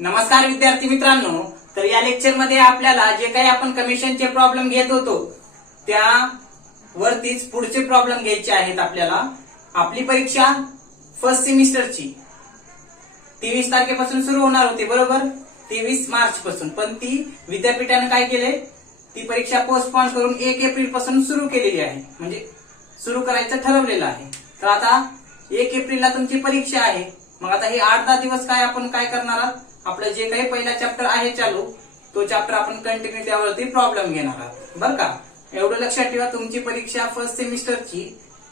नमस्कार विद्यार्थी मित्रांनो, तर या लेक्चर मध्ये आपल्याला जे काही आपण कमिशनचे प्रॉब्लेम घेत होतो त्या वरतीच पुढचे प्रॉब्लेम घ्यायचे आहेत. आपल्याला आपली परीक्षा फर्स्ट सेमिस्टरची 23 तारखेपासून सुरू होणार होती, बरोबर, 23 मार्च पासून. पण ती विद्यापीठाने काय केले, ती परीक्षा पोस्टपोन करून 1 एप्रिल पासून सुरू केलेली आहे, म्हणजे सुरू करायचं ठरवलेलं आहे. तर आता 1 एप्रिलला तुमची परीक्षा आहे. मग आता हे 8-10 दिवस काय आपण काय करणार आहात, आपलं जे काही पहिला चॅप्टर आहे चालू, तो चॅप्टर आपण कंटिन्यू त्यावरती प्रॉब्लेम घेणार आहात, बरं का. एवढं लक्षात ठेवा, तुमची परीक्षा फर्स्ट सेमिस्टरची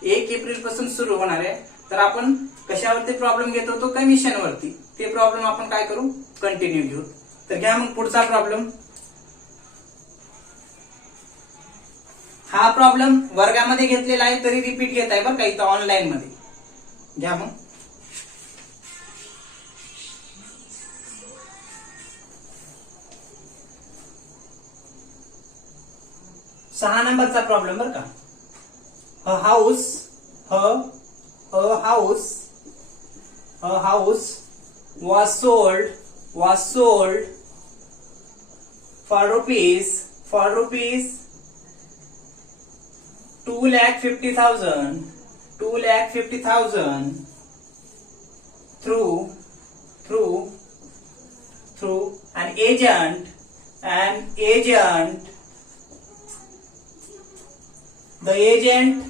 1 एप्रिल पासून सुरू होणार आहे. तर आपण कशावरती प्रॉब्लेम घेतो, तो कमिशन वरती. ते प्रॉब्लेम आपण काय करू, कंटिन्यू घेऊ. तर घ्या मग पुढचा प्रॉब्लेम. हा प्रॉब्लेम वर्गामध्ये घेतलेला आहे तरी रिपीट घेत आहे बरं का, इथं ऑनलाईन मध्ये. घ्या मग. 6 नंबरचा प्रॉब्लेम बरं का. A house was sold for rupees 2,50,000 through an agent. The agent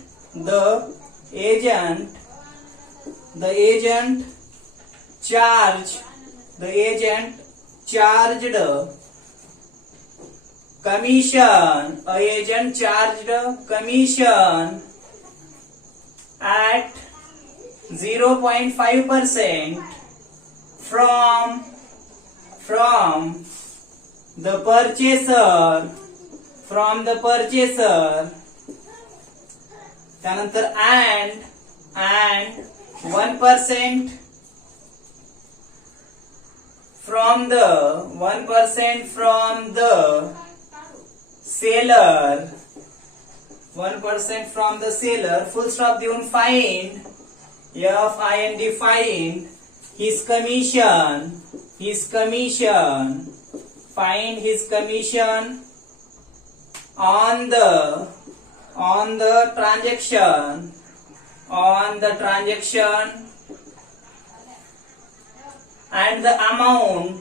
charged commission at 0.5% from the purchaser. त्यानंतर and 1% from the seller. 1% from the seller. Full stop देऊन find his commission. Find his commission on the transaction and the amount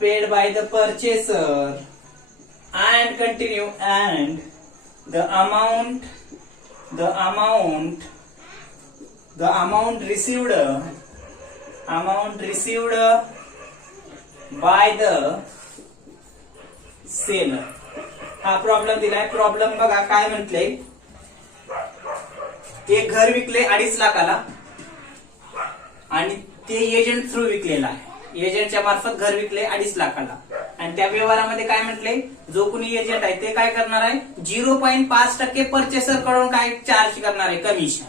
paid by the purchaser, and continue, and the amount received by the seller. हा problem दिलाय. Problem बघा काय म्हटले, एक घर विकले 2.5 लाखाला आणि ते एजंट थ्रू विकलेलं आहे. एजंटच्या मार्फत घर विकले 2.5 लाखाला आणि त्या व्यवहारामध्ये काय म्हटले, जो कोणी एजंट आहे ते काय करणार आहे, 0.5% परचेसर कडून काय चार्ज करणार आहे, कमिशन.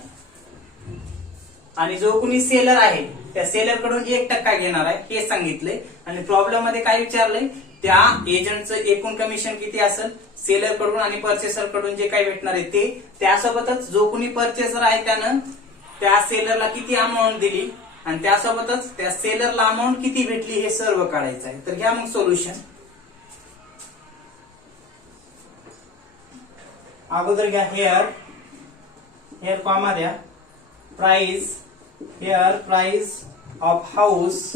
आणि जो कोणी सेलर आहे त्या सेलर कडून 1% घेणार आहे, हे सांगितले. आणि प्रॉब्लेम मध्ये काय विचारलंय, त्या एजंटचं एकूण कमिशन किती असेल, सेलर कडून आणि परचेसर कडून जे काही भेटणार आहे ते. त्यासोबतच जो कोणी परचेसर आहे त्यानं त्या सेलरला किती अमाऊंट दिली आणि त्यासोबतच त्या सेलरला अमाऊंट किती भेटली, हे सर्व काढायचं आहे. तर घ्या मग सोल्युशन. अगोदर घ्या हेअर कॉमा द्या, प्राइस ऑफ हाऊस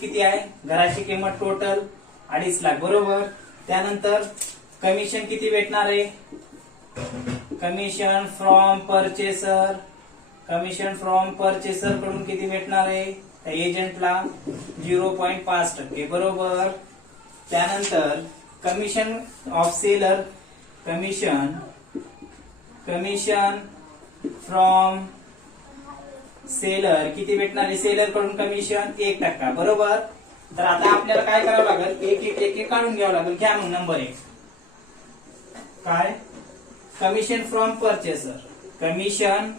किती आहे, घराची किंमत टोटल 2.5 लाख, बरोबर. त्यानंतर कमिशन किती भेटणार आहे, कमिशन फ्रॉम परचेसर कडून किती भेटणार आहे, त्या एजंटला 0.5%, बरोबर. त्यानंतर commission of seller, commission from seller किती भेटणार आहे, सेलर कडून कमिशन 1%, बरोबर. तर आता आपल्याला काय करावं लागेल, एक काढून घ्यावं लागेल. घ्या मग नंबर 1 काय, commission from purchaser, commission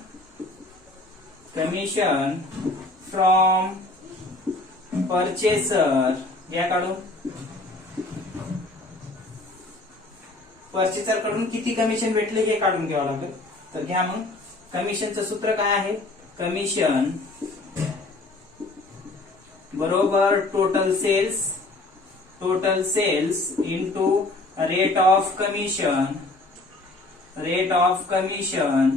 from purchaser, या काढू परचेसर कडून किती कमिशन भेटले हे काढून घ्यावं लागेल. तर घ्या मग, कमिशनचं सूत्र काय आहे? कमिशन बरोबर total sales into rate of commission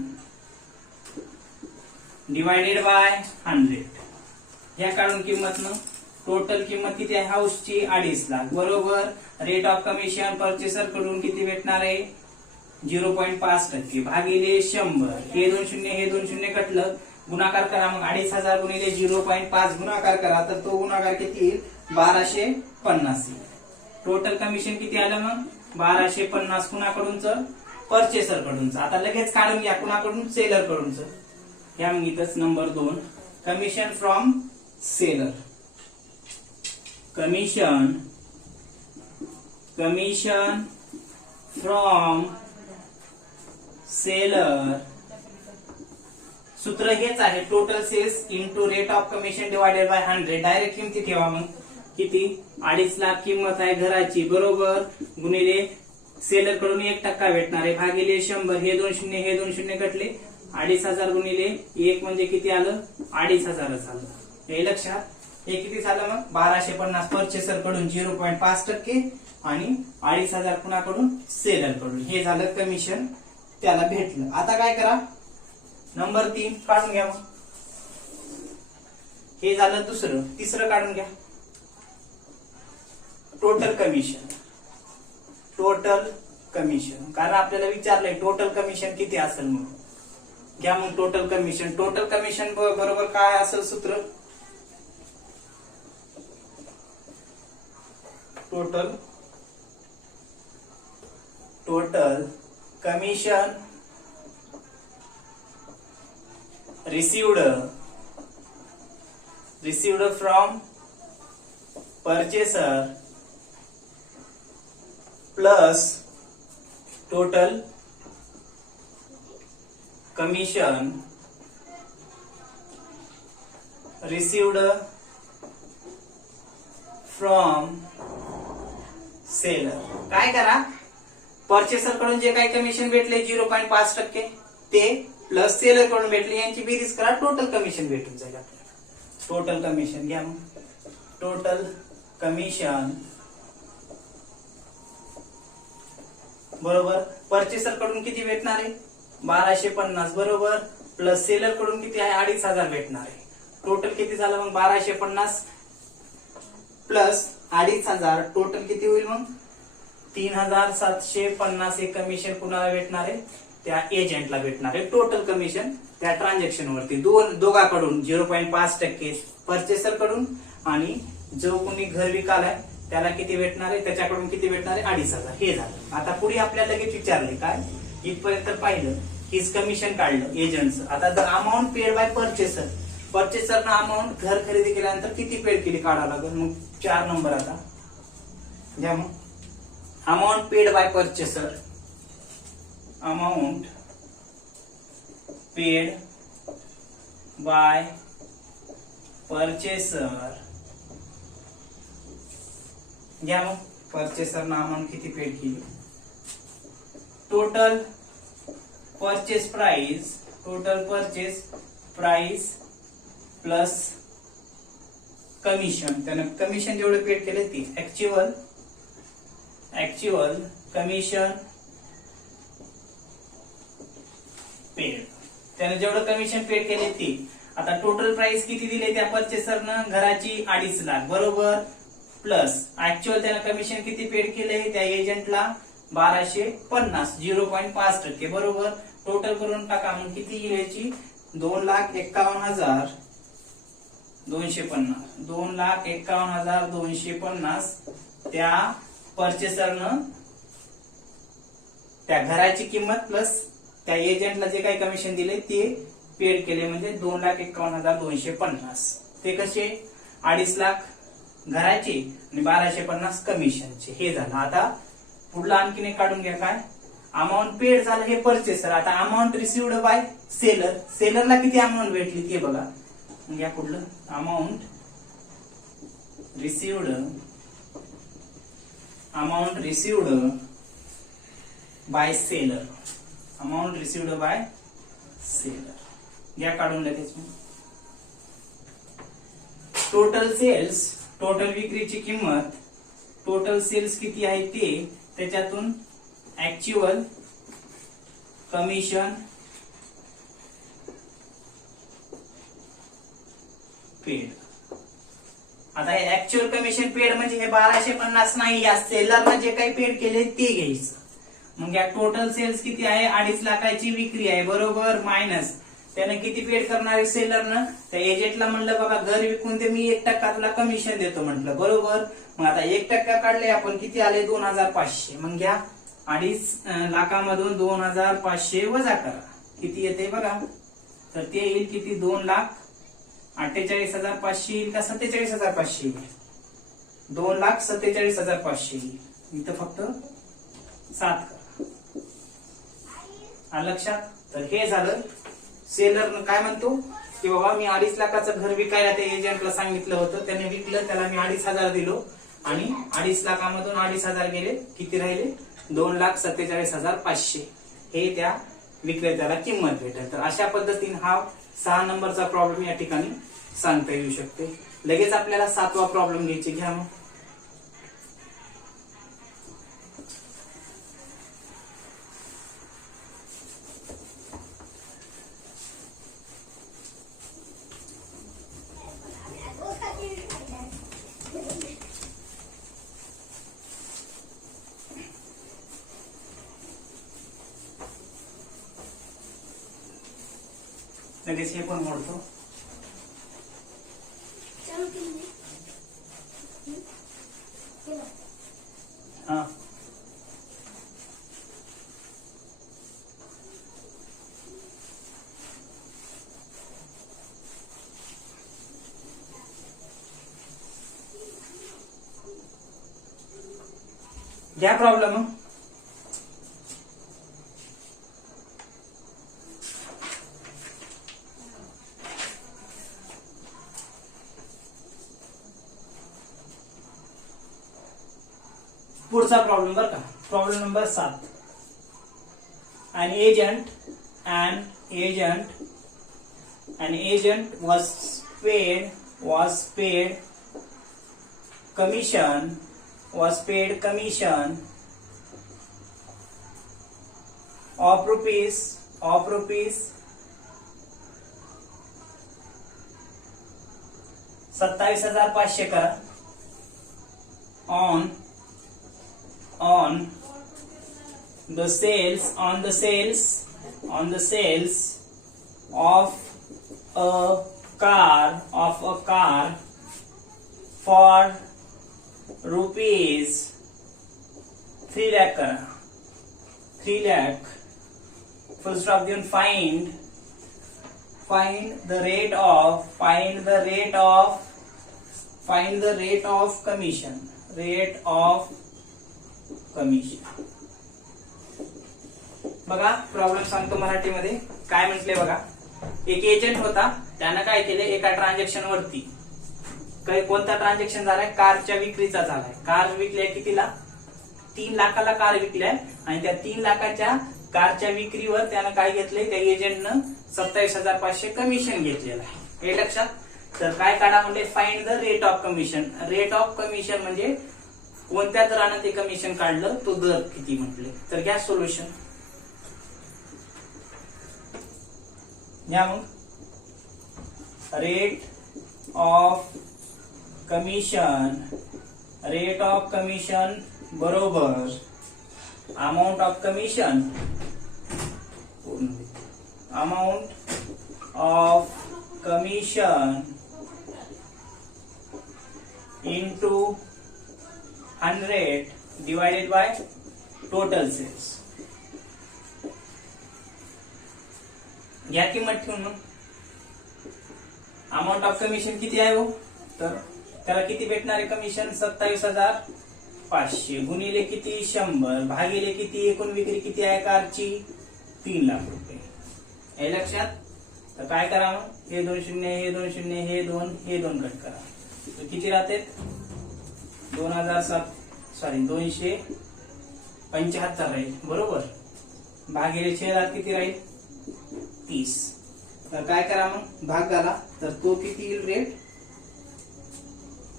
divided by 100. ह्या काढून किंमत ना, टोटल किंमत किती आहे हाऊसची? 2.5 लाख बरोबर रेट ऑफ कमिशन परचेसर कडून किती भेटणार आहे? 0.5% भागिले 100. हे 2 शून्य कटलं, गुणाकार करा मग. 2,500 गुणिले 0.5 गुणाकार करा, तर तो गुणाकार किती येईल? 1250 येईल. टोटल कमिशन किती आलं मग? 1250. कुणाकडूनच? परचेसर कडूनच. आता लगेच काढून घ्या कुणाकडून? सेलर कडूनच. या मग इथंच number 2, commission from seller. Commission from seller सूत्र हेच आहे, total sales into rate of commission divided by 100. Direct किमती ठेवा मग. किती? 2.5 लाख किंमत आहे घराची बरोबर गुणिले सेलर कडून 1% भेटणार आहे भागिले 100. हे 2 शून्य कटले, 2,500 गुणिले 1 म्हणजे किती आलं? 2,500 आलं. हे लक्षात. हे किती झालं मग? 1250 परचेसर कडून 0.5% आणि 2,500 कुणाकडून? सेलर कडून. हे झालं कमिशन त्याला भेटलं. आता काय करा? नंबर 3 काढून घ्या मग. हे झालं दुसरं. तिसरं काढून घ्या, टोटल कमिशन. कारण आपल्याला विचारलंय टोटल कमिशन किती असेल म्हणून. घ्या मग टोटल कमिशन बरोबर काय असेल सूत्र? Total commission received from purchaser plus total commission received from seller. काय करा? परचेसर कडून जे काही कमिशन भेटले 0.5% ते प्लस सेलर कडून भेटले यांची बेरीज करा, टोटल कमिशन भेटून जाईल आपल्याला. टोटल कमिशन घ्या मग. टोटल कमिशन बरोबर परचेसर कडून किती भेटणार आहे? 1250 बरोबर प्लस सेलर कडून किती आहे? 2,500 भेटणार आहे. टोटल किती झालं मग? 1250 प्लस 2,500 टोटल किती होईल मग? 3,750 हे कमिशन कुणाला भेटणार आहे? त्या एजंटला भेटणार आहे. टोटल कमिशन त्या ट्रान्झॅक्शन वरती दोघांकडून 0.5% परचेसर कडून आणि जो कोणी घर विकालाय त्याला किती भेटणार आहे? त्याच्याकडून किती भेटणार आहे? 2,500. हे झालं. आता पुढे आपल्याला लगेच विचारले काय? इथपर्यंत पाहिलं, हीच कमिशन काढलं एजंटचं. आता द अमाऊंट पेड बाय परचेसरनं अमाऊंट घर खरेदी केल्यानंतर किती पेड केली काढावं लागेल. मग 4 नंबर आता घ्या मग. Amount paid bye purchaser, amount paid bye purchaser घ्या मग. परचेसरनं अमाऊंट किती पेड केली? Total purchase price plus commission. त्यानं कमिशन जेवढे पेड केले ती ऍक्च्युअल कमिशन पेड. त्यानं जेवढं कमिशन पेड केले ती. आता टोटल प्राइस किती दिले त्या परचेसरनं? घराची 2.5 लाख बरोबर प्लस ऍक्च्युअल त्यानं कमिशन किती पेड केले त्या एजंटला? 1250 0.5% बरोबर. टोटल करून टाका मग किती येईल याची? 2,51,250 2,51,250 त्या परचेसरनं त्या घराची किंमत प्लस त्या एजंटला जे काही कमिशन दिले ते पेड केले म्हणजे 2,51,250. ते कसे? 2.5 लाख घराचे आणि 1250 कमिशनचे. हे झालं. आता पुढलं आणखीन एक काढून घ्या. काय? अमाऊंट पेड झालं हे परचेसर. आता अमाऊंट रिसिव्ड बाय सेलरला किती अमाऊंट भेटली ते बघा. घ्या पुढलं. Amount received amount received by seller, amount received by seller घ्या काढून लगेच. टोटल सेल्स, टोटल विक्रीची किंमत, टोटल सेल्स किती आहे ते, त्याच्यातून ऍक्च्युअल कमिशन पेड. आता हे ऍक्च्युअल कमिशन पेड म्हणजे हे 1250 नाही, या सेलरनं जे काही पेड केले ते घ्यायचं. मग या टोटल सेल्स किती आहे, 2.5 लाखाची विक्री आहे बरोबर, मायनस त्यानं किती पेड करणार आहे सेलरनं, त्या एजंटला म्हणलं बाबा घर विकून ते मी 1% तुला कमिशन देतो म्हटलं बरोबर. मग आता 1% काढले आपण, किती आले 2500. मग घ्या 2.5 लाखामधून 2500 वजा करा, किती येते बघा, तर ते येईल किती 2,48,500 येईल का 47,500 येईल, 2,47,500 येईल. इथं फक्त 7 करा. आलं लक्षात. तर हे झालं. सेलर काय म्हणतो की बाबा मी 2.5 लाखाचं घर विकायला त्या एजंटला सांगितलं होतं, त्याने विकलं, त्याला मी 2,500 दिलो आणि 2.5 लाखामधून 2,500 गेले, किती राहिले 2,47,500. हे त्या विक्रेत्याला किंमत भेटेल. तर अशा पद्धतीने हा 6 नंबरचा प्रॉब्लेम या ठिकाणी सांगता येऊ शकते. लगेच आपल्याला 7वा प्रॉब्लेम घ्यायची. घ्या मग. लगेच हे पण मोडतो. हा घ्या प्रॉब्लेम. पुढचा प्रॉब्लेम बर का, problem number 7. an agent was paid commission of rupees 27,500 करा on the sales of a car for rupees 3 lakh करा, 3 lakh full stop देऊन find the rate of commission. बघा प्रॉब्लेम सांगतो मराठीमध्ये. काय म्हटले बघा, एक एजंट होता, त्यानं काय केले, एका ट्रान्झॅक्शन वरती कोणता ट्रान्झॅक्शन झालाय, कारच्या विक्रीचा झालाय. कार विकल्या कितीला, 3 लाखाला कार विकल्या आणि त्या 3 लाखाच्या कारच्या विक्रीवर त्यानं काय घेतलंय, त्या एजंटनं 27,500 कमिशन घेतलेलं आहे. हे लक्षात. तर काय काढा म्हणजे find the rate of commission. Rate of commission म्हणजे कोणत्या दरानं ते कमिशन काढलं, तो दर किती म्हटले. तर घ्या सोल्युशन. घ्या मग. रेट ऑफ कमिशन बरोबर amount of commission into 100 divided by total sales. घ्या किंमत ठेवून. मग अमाऊंट ऑफ कमिशन किती आहे हो, तर त्याला किती भेटणार आहे कमिशन, 27,500 गुणिले किती 100 भागिले किती, एकूण विक्री किती आहे कारची 3 लाख रुपये. हे लक्षात. तर काय करा मग, हे 2 शून्य, हे 2 शून्य, हे 2 कट करा, तर किती राहते 2,700 275 राहील बरोबर. भागिले छेदात किती राहील 30. तर काय करा मग भाग झाला तर तो किती येईल रेट,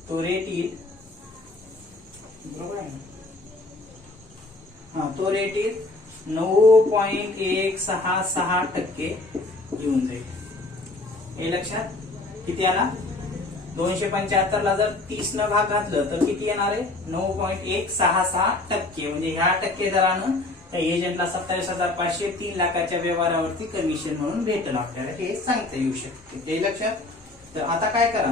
तो रेट येईल बरोबर आहे ना. हा तो रेट येईल 9.166% येऊन जाईल. हे लक्षात किती आला, 275 ला जर 30 न भाग घातलं तर किती येणार आहे 9.166%. म्हणजे ह्या टक्के दरानं त्या एजंटला 27,500 3 लाखाच्या व्यवहारावरती कमिशन म्हणून भेटेल आपल्याला, हे सांगता येऊ शकते. हे लक्षात. तर आता काय करा,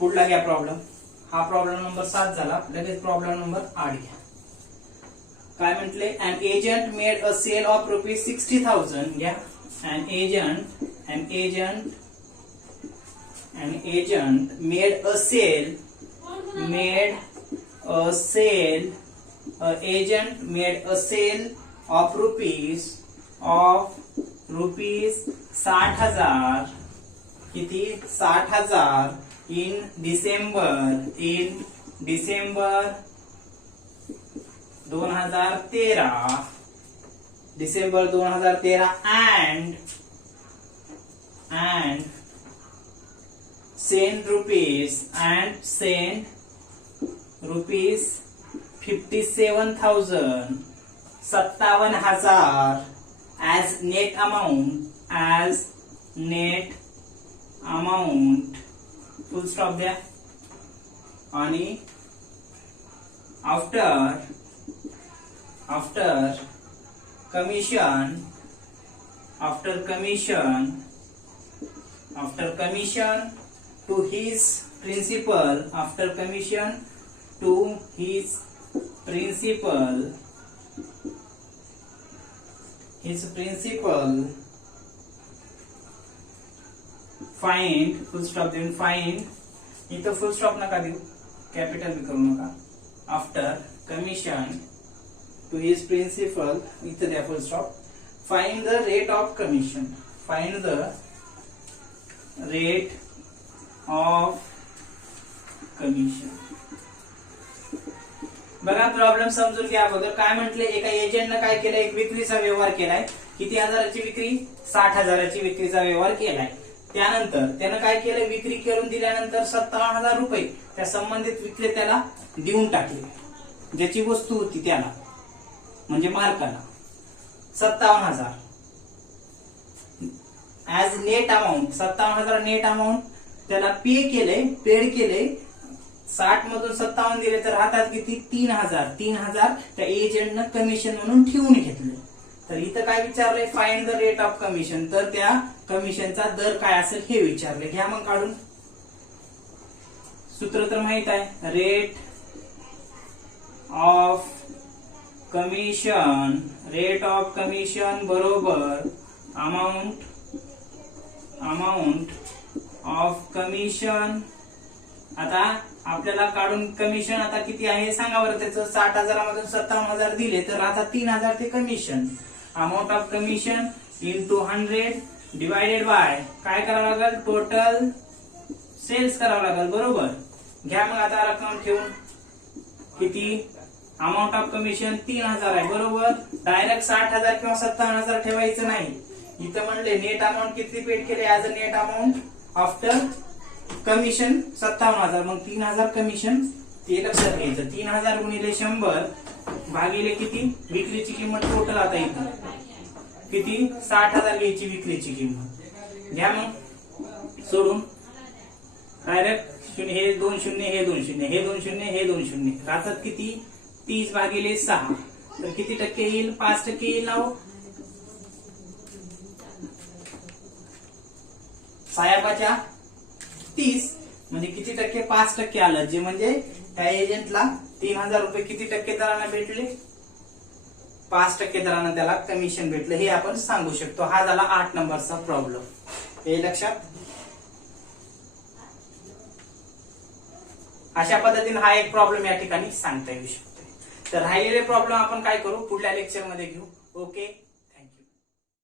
पुढला घ्या प्रॉब्लेम. हा प्रॉब्लेम नंबर 7 झाला. लगेच प्रॉब्लेम नंबर 8 घ्या. काय म्हटले, an agent made a sale of ₹60,000 घ्या. an agent made a sale of rupees 60,000 किती 60,000 in December 2013 and sent rupees 57,000 as net amount full stop द्या. आणि after commission to his principal find full stop देऊन find, इथं फुल stop नका देऊ, capital B करू नका. After commission to his principal इथं द्या full stop. Find the rate of commission, बघा प्रॉब्लेम समजून घ्या अगोदर. काय म्हटले, एका एजंटनं काय केलं, एक विक्रीचा व्यवहार केलाय. किती हजाराची विक्री, 60,000ची विक्रीचा व्यवहार केलाय. त्यानंतर त्यानं काय केलं, विक्री करून दिल्यानंतर 57,000 रुपये त्या संबंधित विक्रेत्याला देऊन टाकले, ज्याची वस्तू होती त्याला म्हणजे मालकाला. 57,000 as net amount, 57,000 net amount त्याला पेड केले. 60 मधून 57 दिले तर हातात किती 3,000 त्या एजंटनं कमिशन म्हणून ठेवून घेतले. तर इथं काय विचारलंय, find the rate of commission. तर त्या कमिशनचा दर काय असेल हे विचारले. घ्या मग काढून. सूत्र तर माहित आहे, रेट ऑफ कमिशन बरोबर अमाऊंट ऑफ कमिशन. आता आपल्याला काढून कमिशन आता किती आहे सांगा बरं. त्याचं 60,000 मधून 57,000 दिले तर आता 3,000 ते commission. Amount of commission into 100 divided by काय करावं लागेल, टोटल सेल्स करावं लागेल बरोबर. घ्या मग आता रक्कम ठेवून. किती अमाऊंट ऑफ कमिशन 3,000 आहे बरोबर. डायरेक्ट 60,000 किंवा 57,000 ठेवायचं नाही. इथं म्हणले नेट अमाऊंट किती पेड केले as a net amount after commission 57,000. मग 3,000 कमिशन ते लक्षात घ्यायचं. 3,000 गुणिले 100 भागिले किती विक्रीची किंमत टोटल. आता इथं किती 60,000 घ्यायची विक्रीची किंमत. घ्या मग सोडून डायरेक्ट शून्य, हे 2 शून्य, हे 2 शून्य, हे 2 शून्य, हे 2 शून्य. राहतात किती 30 भागिले 6. तर किती टक्के येईल, 5% येईल ना. 6 30 म्हणजे किती टक्के, 5% आलं. जे म्हणजे त्या एजंटला 3,000 रुपये किती टक्के दराने भेटले, 5% दराने त्याला कमिशन भेटलं. हे आपण सांगू शकतो. हा झाला 8 नंबरचा प्रॉब्लेम. हे लक्षात. अशा पद्धतीने हा एक प्रॉब्लेम या ठिकाणी सांगता येऊ शकतो. तर राहिलेले प्रॉब्लेम आपण काय करू, पुढल्या लेक्चर मध्ये घेऊ. ओके.